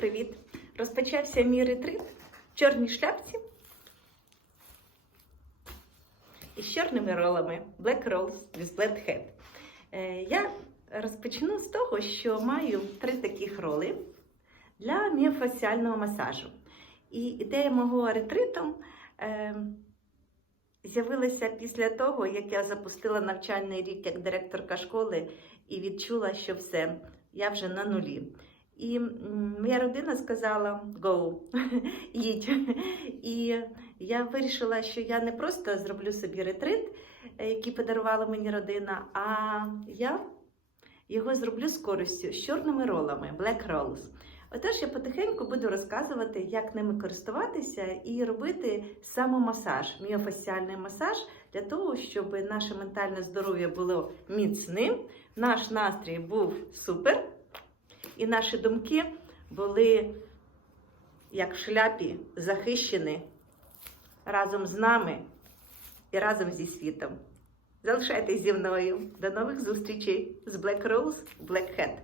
привіт! Розпочався мій ретрит в чорній шляпці із чорними ролами Black Rolls with Black Head. Е, Я розпочну з того, що маю три таких роли для міофасціального масажу. І ідея мого ретриту е, з'явилася після того, як я запустила навчальний рік як директорка школи і відчула, що все, я вже на нулі. І моя родина сказала go, їдь. І я вирішила, що я не просто зроблю собі ретрит, е, який подарувала мені родина, а я його зроблю з користю, з чорними ролами, black rolls. Отож, я потихеньку буду розказувати, як ними користуватися і робити самомасаж, міофасціальний масаж для того, щоб наше ментальне здоров'я було міцним, наш настрій був супер, і наші думки були як в шляпі захищені разом з нами і разом зі світом. Залишайтесь зі мною. До нових зустрічей з Black Rose Black Hat.